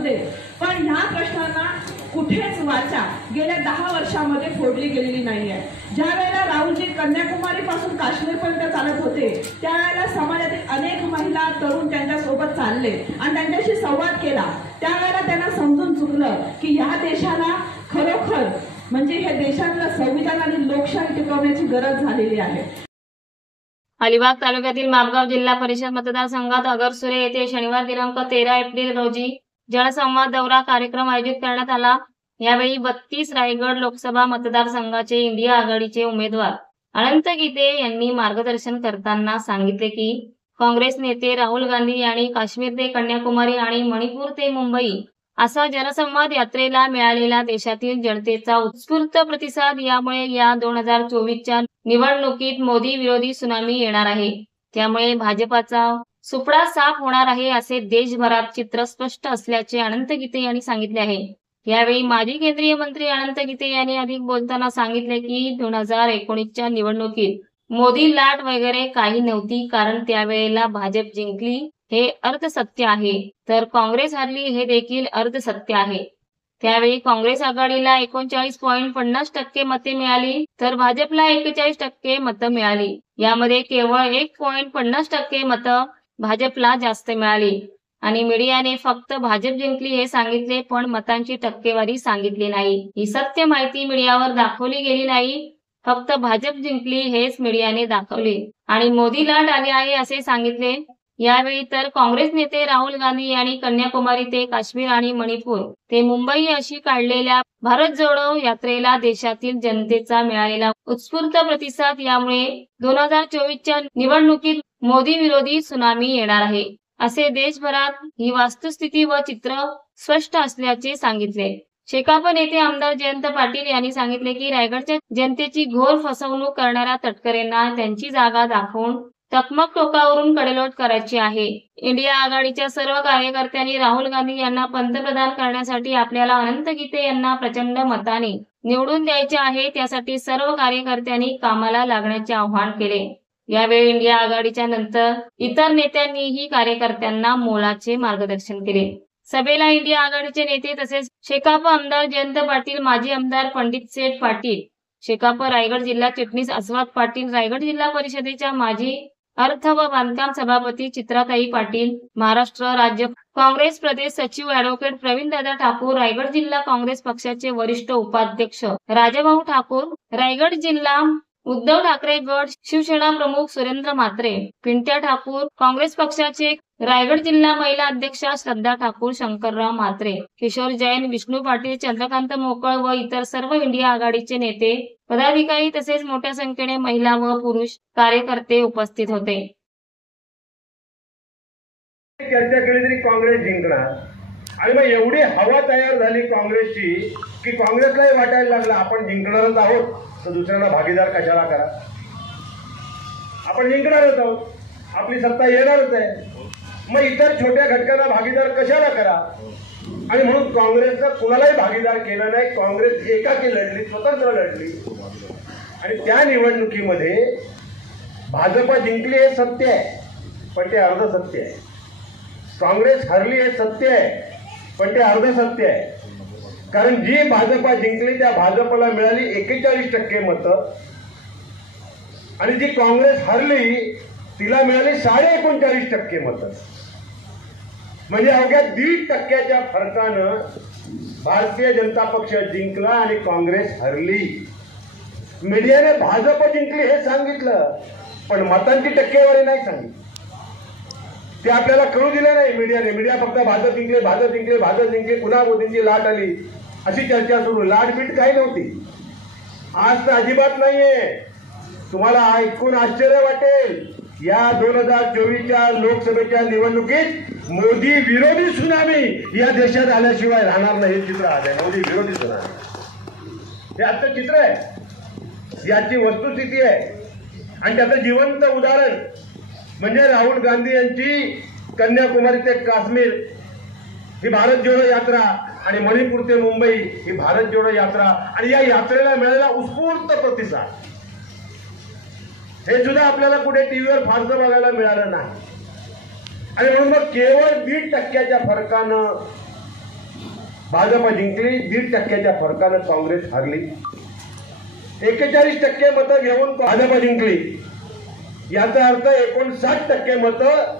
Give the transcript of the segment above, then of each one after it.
असू दे, पण ह्या प्रश्नांना कुठेच वाचा गेल्या 10 वर्षांमध्ये फोडली गेलेली नाहीये। ज्या वेळेला राहुलजी कन्याकुमारी पासून काश्मीरपर्यंत चालत होते त्यावेळेला समाजातील अनेक महिला तरुण त्यांच्यासोबत चालले आणि त्यांच्याशी संवाद केला। त्यावेळेला त्यांना समजून चुकलं की ह्या देशाला खरोखर म्हणजे हे देशातलं संविधान आणि लोकशाही टिकवण्याची गरज झालेली आहे। अलिबाग तालुक्यातील मापगाव जिल्हा परिषद मतदारसंघात अगरसुरे येथे शनिवार दिनांक 13 एप्रिल रोजी जनसंवाद दौरा कार्यक्रम आयोजित करण्यात आला। यावेळी 32 रायगड लोकसभा मतदारसंघाचे इंडिया आघाडीचे उमेदवार अनंत गीते यांनी मार्गदर्शन करताना सांगितले की काँग्रेस नेते राहुल गांधी यांनी काश्मीर ते कन्याकुमारी आणि मणिपूर ते मुंबई असा जनसंवाद यात्रेला मिळालेला देशातील जनतेचा उत्स्फूर्त प्रतिसाद यामुळे या 2024च्या निवडणुकीत मोदी विरोधी सुनामी येणार आहे। त्यामुळे भाजपाचा सुपडा साफ होणार आहे असे देशभरात चित्र स्पष्ट असल्याचे अनंत गीते यांनी सांगितले आहे। यावेळी माजी केंद्रीय मंत्री अनंत गीते यांनी अधिक बोलताना सांगितले की 2019च्या निवडणुकीत मोदी लाट वगैरे काही नव्हती, कारण त्यावेळेला भाजप जिंकली हे अर्धसत्य आहे, तर काँग्रेस हरली हे देखील अर्धसत्य आहे। त्यावेळी काँग्रेस आघाडीला 39.50% मते मिळाली तर भाजपला 41% मतं मिळाली। यामध्ये केवळ 1.50% मतं भाजपला जास्त मिळाली आणि मीडियाने फक्त भाजप जिंकली हे सांगितले, पण मतांची टक्केवारी सांगितली नाही। ही सत्य माहिती मीडियावर दाखवली गेली नाही, फक्त भाजप जिंकली हेच मीडियाने दाखवले आणि मोदी लाट आली आहे असे सांगितले। यावेळी तर काँग्रेस नेते राहुल गांधी यांनी कन्याकुमारी ते काश्मीर आणि मणिपूर ते मुंबई अशी काढलेल्या भारत जोडो यात्रेला देशातील जनतेचा मिळालेला उत्स्फूर्त प्रतिसाद यामुळे 2024च्या निवडणुकीत मोदी विरोधी सुनामी येणार आहे असे देशभरात ही वस्तुस्थिती व चित्र स्पष्ट असल्याचे सांगितले। शेकाप नेते आमदार जयंत पाटील यांनी सांगितले की रायगडच्या जनतेची घोर फसवणूक करणाऱ्या तटकरेंना त्यांची जागा दाखवून चकमक टोकावरून कडेलोट करायची आहे। इंडिया आघाडीच्या सर्व कार्यकर्त्यांनी राहुल गांधी यांना पंतप्रधान करण्यासाठी आपल्याला अनंत गीते यांना प्रचंड मताने निवडून द्यायचे आहे, त्यासाठी सर्व कार्यकर्त्यांनी कामाला लागण्याचे आवाहन केले। यावेळी इंडिया आघाडीच्या नंतर इतर नेत्यांनीही कार्यकर्त्यांना मोलाचे मार्गदर्शन केले। सभेला इंडिया आघाडीचे नेते तसेच शेकाप आमदार जयंत पाटील, माजी आमदार पंडित सेठ पाटील, शेकाप रायगड जिल्हा चिटणीस अस्वाद पाटील, रायगड जिल्हा परिषदेच्या माजी अर्थ व बांधकाम सभापती चित्राताई पाटील, महाराष्ट्र राज्य काँग्रेस प्रदेश सचिव ॲडव्होकेट प्रवीणदादा ठाकूर, रायगड जिल्हा काँग्रेस पक्षाचे वरिष्ठ उपाध्यक्ष राजाभाऊ ठाकूर, रायगड जिल्हा उद्धव ठाकरे गट शिवसेना प्रमुख सुरेंद्र म्हात्रे, पिंट्या ठाकूर, काँग्रेस पक्षाचे रायगड जिल्हा महिला अध्यक्षा श्रद्धा ठाकूर, शंकरराव म्हात्रे, किशोर जैन, विष्णू पाटील, चंद्रकांत मोकळ व इतर सर्व इंडिया आघाडीचे नेते पदाधिकारी तसेच मोठ्या संख्येने महिला व पुरुष कार्यकर्ते उपस्थित होते। चर्चा केली तरी काँग्रेस जिंकणार आणि मग एवढी हवा तयार झाली काँग्रेसची की काँग्रेसलाही वाटायला लागलं आपण जिंकणारच आहोत, तर दुसऱ्यांना भागीदार कशाला करा, आपण जिंकणारच आहोत, आपली सत्ता येणारच आहे, मग इतर छोट्या घटकांना भागीदार कशाला करा। आणि म्हणून काँग्रेसनं कुणालाही भागीदार केलं नाही, काँग्रेस एकाकी लढली, स्वतंत्र लढली आणि त्या निवडणुकीमध्ये भाजपा जिंकली हे सत्य आहे, पण ते अर्ध सत्य आहे। काँग्रेस हरली हे सत्य आहे, पण ते अर्ध सत्य आहे, कारण जी भाजपा जिंकली त्या भाजपला मिळाली 41% मतं आणि जी काँग्रेस हरली तिला मिळाली 39.5% मतं, म्हणजे अवघ्या 1.5% फरकानं भारतीय जनता पक्ष जिंकला आणि काँग्रेस हरली। मीडियाने भाजप जिंकली हे सांगितलं, पण मतांची टक्केवारी नाही सांगितली, ते आपल्याला कळू दिलं नाही मीडियाने। मीडिया फक्त भाजप जिंकले, भाजप जिंकले, भाजप जिंकले, पुन्हा मोदींची लाट आली अशी चर्चा सुरू। लाटबीट काही नव्हती, आज तर अजिबात नाहीये। तुम्हाला ऐकून आश्चर्य वाटेल, या 2024च्या लोकसभेच्या निवडणुकीत मोदी विरोधी सुनामी या देशात आल्याशिवाय राहणार नाही, हे चित्र आज आहे। मोदी विरोधी सुनामी हे आजचं चित्र आहे, याची वस्तुस्थिती आहे आणि त्याचं जिवंत उदाहरण म्हणजे राहुल गांधी यांची कन्याकुमारी ते काश्मीर ही भारत जोडो यात्रा आणि मणिपूर ते मुंबई ही भारत जोडो यात्रा आणि या यात्रेला मिळालेला उत्स्फूर्त प्रतिसाद हे सुद्धा आपल्याला कुठे टीव्हीवर फारसं बघायला मिळालं नाही। आणि म्हणून मग केवळ 1.5% फरकानं भाजप जिंकली, 1.5% फरकानं काँग्रेस हारली. 41% मतं घेऊन भाजप जिंकली. याचा अर्थ 59% मतं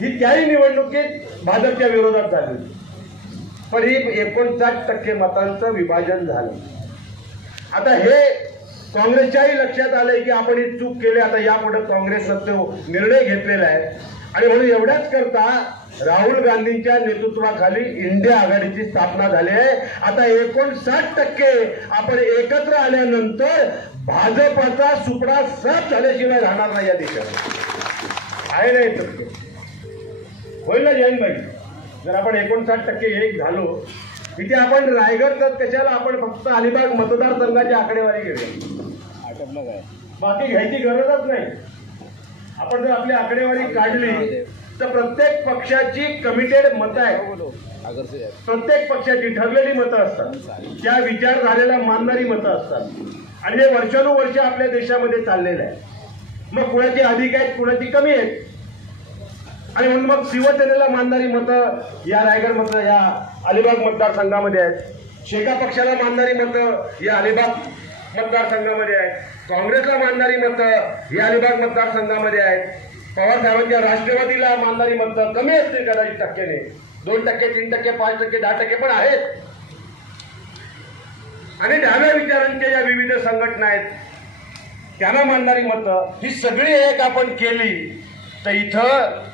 ही त्याही निवडणुकीत भाजपच्या विरोधात झाली. पण ही 59% मतांचं विभाजन झालं. आता हे काँग्रेसच्याही लक्षात आलंय की आपण ही चूक केली. आता यापुढे काँग्रेसनं तो निर्णय घेतलेला आहे आणि म्हणून एवढ्याच करता राहुल गांधींच्या नेतृत्वाखाली इंडिया आघाडीची स्थापना झाली आहे. आता 59% आपण एकत्र आल्यानंतर भाजपचा सुपडा साफ झाल्याशिवाय राहणार नाही या देशात. आहे ना 1% होईल ना जयंतभाई? जर आपण 59% एक झालो, इथे आपण रायगड तर कशाला, आपण फक्त अलिबाग मतदारसंघाची आकडेवारी घेऊया, बाकी घ्यायची गरजच नाही. आपण जर आपली आकडेवारी काढली तर प्रत्येक पक्षाची कमिटेड मतं आहेत. प्रत्येक पक्षाची ठरलेली मतं असतात, त्या विचारधारेला मानणारी मतं असतात आणि हे वर्षानुवर्ष आपल्या देशामध्ये चाललेलं आहे. मग कुणाची अधिक आहेत, कुणाची कमी आहेत आणि म्हणून मग शिवसेनेला मानणारी मतं या रायगड मतं या अलिबाग मतदारसंघामध्ये आहेत. शेका पक्षाला मानणारी मतं या अलिबाग मतदारसंघामध्ये आहेत. काँग्रेसला मानणारी मतं या अलिबाग मतदारसंघामध्ये आहेत. पवार साहेबांच्या राष्ट्रवादीला मानणारी मतं कमी असतील कदाचित टक्क्याने, 2%, 3%, 5%, 10% पण आहेत. आणि डाव्या विचारांच्या या विविध संघटना आहेत, त्यांना मानणारी मतं ही सगळी एक आपण केली तर इथं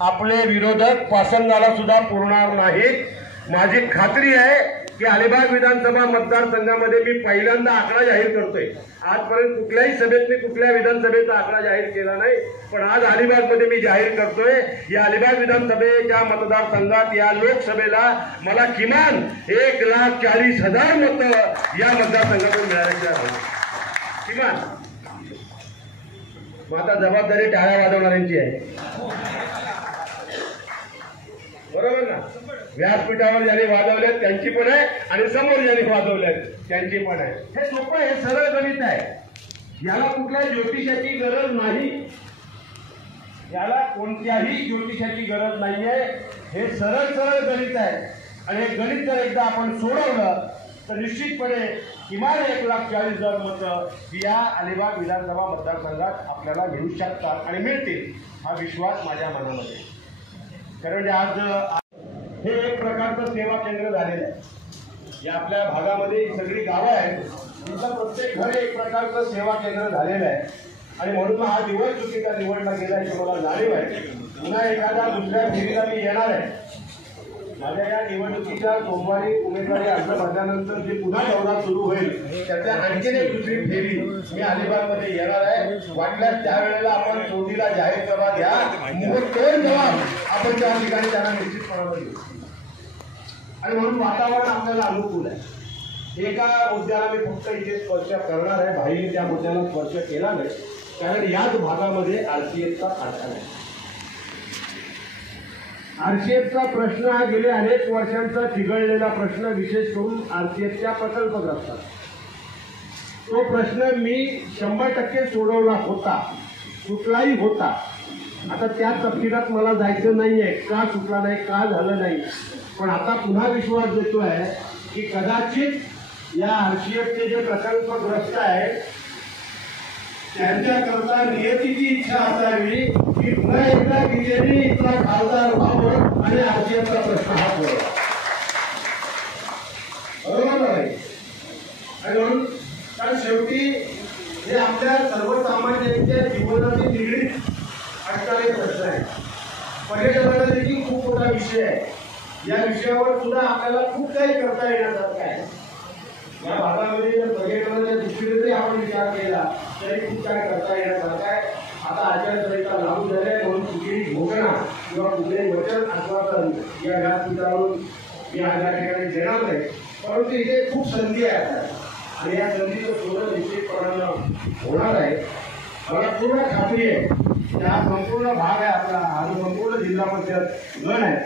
आपले विरोधक पासंगाला सुद्धा पुरणार नाहीत. माझी खात्री आहे की अलिबाग विधानसभा मतदारसंघामध्ये मी पहिल्यांदा आकडा जाहीर करतोय. आजपर्यंत कुठल्याही सभेत मी कुठल्या विधानसभेचा आकडा जाहीर केला नाही, पण आज अलिबागमध्ये मी जाहीर करतोय. या अलिबाग विधानसभेच्या मतदारसंघात या लोकसभेला मला किमान 1,40,000 मतं या मतदारसंघातून मिळाल्याची आहे. किमान. मग आता जबाबदारी टाळ्या वाजवणाऱ्यांची आहे, बरोबर ना? व्यासपीठावर ज्यांनी वाजवल्यात त्यांची पण आहे आणि समोर ज्यांनी वाजवल्यात त्यांची पण आहे. हे सोपं आहे, सरळ गणित आहे. याला कुठल्या ज्योतिषाची गरज नाही, याला कोणत्याही ज्योतिषाची गरज नाहीये. हे सरळ सरळ गणित आहे आणि हे गणित जर एकदा आपण सोडवलं तर निश्चितपणे किमान 1,40,000 मतं या अलिबाग विधानसभा मतदारसंघात आपल्याला मिळू शकतात आणि मिळतील, हा विश्वास माझ्या मनामध्ये. कारण आज हे एक प्रकारचं सेवा केंद्र झालेलं आहे. या आपल्या भागामध्ये सगळी गावं आहेत, तिथं प्रत्येक घर एक प्रकारचं सेवा केंद्र झालेलं आहे आणि म्हणून हा दिवस चुकीचा निवडला गेला याची मला जाणीव आहे. पुन्हा एखाद्या दुसऱ्या फेरीला मी येणार आहे. माझ्या या निवडणुकीच्या सोमवारी उमेदवारी अर्ज भरल्यानंतर जे पुन्हा दौरा सुरू होईल त्याच्या आणखीन एक दुसरी फेरी मी अलिबागमध्ये येणार आहे. वाटल्यास त्यावेळेला आपण चौथीला जाहीर सभा घ्या, तोड जबाब आपण त्या ठिकाणी त्यांना निश्चितपणाने देऊ आणि म्हणून वातावरण आपल्याला अनुकूल आहे. एका मुद्द्याला मी फक्त इथे स्पर्श करणार आहे, भाईने त्या मुद्द्याला स्पर्श केला नाही, कारण याच भागामध्ये आरसीएफचा कारखाना आहे. आरसीएफचा प्रश्न हा गेले अनेक वर्षांचा चिघळलेला प्रश्न, विशेष करून आरसीएफच्या प्रकल्पग्रस्तांचा. तो प्रश्न मी 100% सोडवला होता, सुटलाही होता. आता त्या तपशिलात मला जायचं नाहीये, का सुटला नाही, का झालं नाही, पण आता पुन्हा विश्वास देतोय की कदाचित या आरसीएफचे जे प्रकल्पग्रस्त आहेत त्यांच्याकरता नियतीची इच्छा असावी की पुन्हा एकदा बीजेपी इथला खासदार व्हावं आणि आरसीएफचा प्रश्न हा सोडवा. बरोबर नाही? आणि म्हणून कारण शेवटी हे आपल्या सर्वसामान्यांच्या जीवनाशी निगडीत असणारे प्रश्न आहे. पर्यटनाला देखील खूप मोठा विषय आहे. या विषयावर सुद्धा आपल्याला खूप काही करता येण्यासारखं आहे. या भागामध्ये जर पर्यटनाच्या दृष्टीने जरी आपण विचार केला तरी खूप काय करता येण्यासारखं आहे. आता आचारसंहिता लागू झाली म्हणून कुठेही घोषणा किंवा कुठलेही वचन आश्वासन या व्यासपीठावरून मी आज या ठिकाणी देणार नाही, परंतु इथे खूप संधी आहे आणि या संधीचं सोडून निश्चितपणानं होणार आहे. मला पूर्ण खात्री आहे की हा संपूर्ण भाग आहे आपला, हा जो संपूर्ण जिल्हा परिषद गण आहे,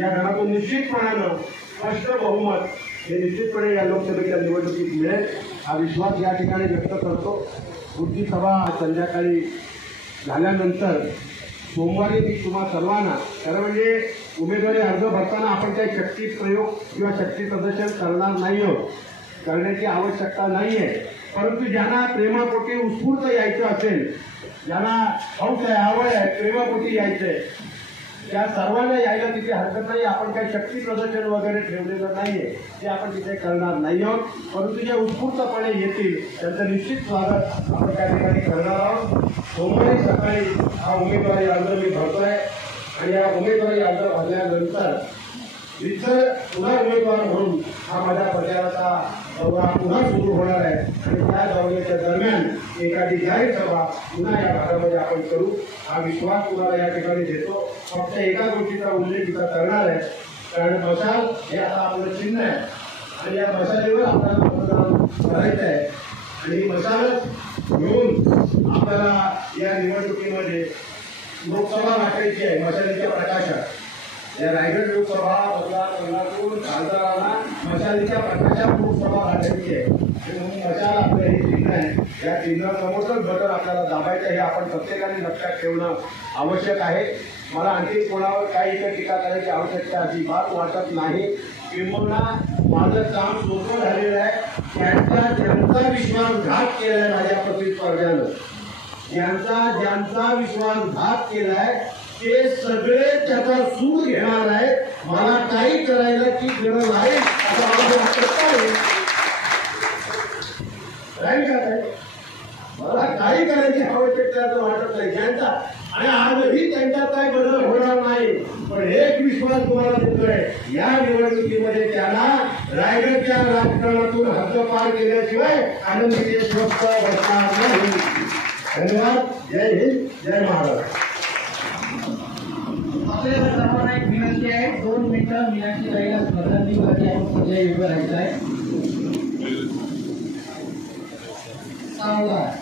या गणातून निश्चितपणानं स्पष्ट बहुमत हे निश्चितपणे या लोकसभेच्या निवडणुकीत मिळेल, हा विश्वास या ठिकाणी व्यक्त करतो. पुढची सभा संध्याकाळी झाल्यानंतर सोमवारी मी तुम्हा सर्वांना, खरं म्हणजे उमेदवारी अर्ज भरताना आपण काही शक्ती प्रयोग किंवा शक्ती प्रदर्शन करणार नाही आहोत, करण्याची आवश्यकता नाहीये. परंतु ज्यांना प्रेमापोटी उत्स्फूर्त यायचं असेल, ज्यांना हौस आहे, आवड आहे, प्रेमापोटी यायचंय, त्या सर्वांना यायला तिथे हरकत नाही. आपण काही शक्ती प्रदर्शन वगैरे ठेवलेलं नाहीये, ते आपण तिथे करणार नाही आहोत. परंतु जे उत्स्फूर्तपणे येतील त्यांचं निश्चित स्वागत आपण त्या ठिकाणी करणार आहोत. सोमवारी सकाळी हा उमेदवारी अर्ज मी भरतोय आणि या उमेदवारी अर्ज भरल्यानंतर इतर पुन्हा उमेदवार म्हणून हा माझ्या प्रचाराचा दौरा पुन्हा सुरू होणार आहे आणि त्या दौऱ्याच्या दरम्यान एखादी जाहीर सभा पुन्हा या भागामध्ये आपण करू, हा विश्वास तुम्हाला या ठिकाणी देतो. फक्त एका गोष्टीचा उल्लेख इथं करणार आहे, कारण मशाल हे आता आपलं चिन्ह आहे आणि या मशालीवर आपल्याला मतदान करायचं आहे आणि मशालच घेऊन आपल्याला या निवडणुकीमध्ये लोकसभा गाठायची आहे. मशालीच्या प्रकाशात या रायगड लोकसभा मतदारसंघातून खासदारांना मशालीच्या प्रकाशात लोकसभा गाठायची आहे. म्हणून मशाल आपलं हे चिन्ह आहे. या चिन्हासमोरच बटन आपल्याला दाबायचं हे आपण प्रत्येकाने लक्षात ठेवणं आवश्यक आहे. मला आणखी कोणावर काही इतर टीका करायची आवश्यकता अजिबात वाटत नाही. किंबहुना माझं काम सोपं झालेलं आहे. ज्यांचा विश्वासघात केलाय माझ्या प्रतिस्पर्ध्यानं, ज्यांचा विश्वासघात केलाय ते सगळे त्याचा सूड घेणार आहेत. मला काही करायला की गरज आहे असं मला वाटत नाही. मला काही करायची आवश्यकता असं वाटत नाही. ज्यांचा आणि आजही त्यांच्यात काही बदल होणार नाही. पण एक विश्वास तुम्हाला देतोय, या निवडणुकीमध्ये त्यांना रायगडच्या राजकारणातून हद्दपार केल्याशिवाय आनंदीचे स्वस्त बसणार नाही. धन्यवाद. जय हिंद, जय महाराष्ट्र. आपल्याला सर्वांना एक विनंती आहे, 2 मिनिटं मीनाक्षी ताईला श्रद्धांजलीसाठी आपण पर्यायी उभं राहायचं आहे. चांगला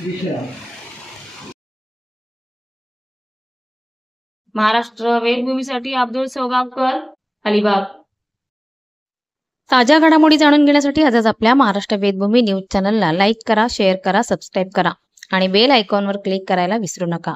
विषय महाराष्ट्र वेदभूमीसाठी अब्दुल सोगावकर, अलिबाग. ताज्या घडामोडी जाणून घेण्यासाठी आजच आपल्या महाराष्ट्र वेदभूमी न्यूज चॅनलला लाईक करा, शेअर करा, सबस्क्राईब करा आणि बेल आयकॉनवर क्लिक करायला विसरू नका.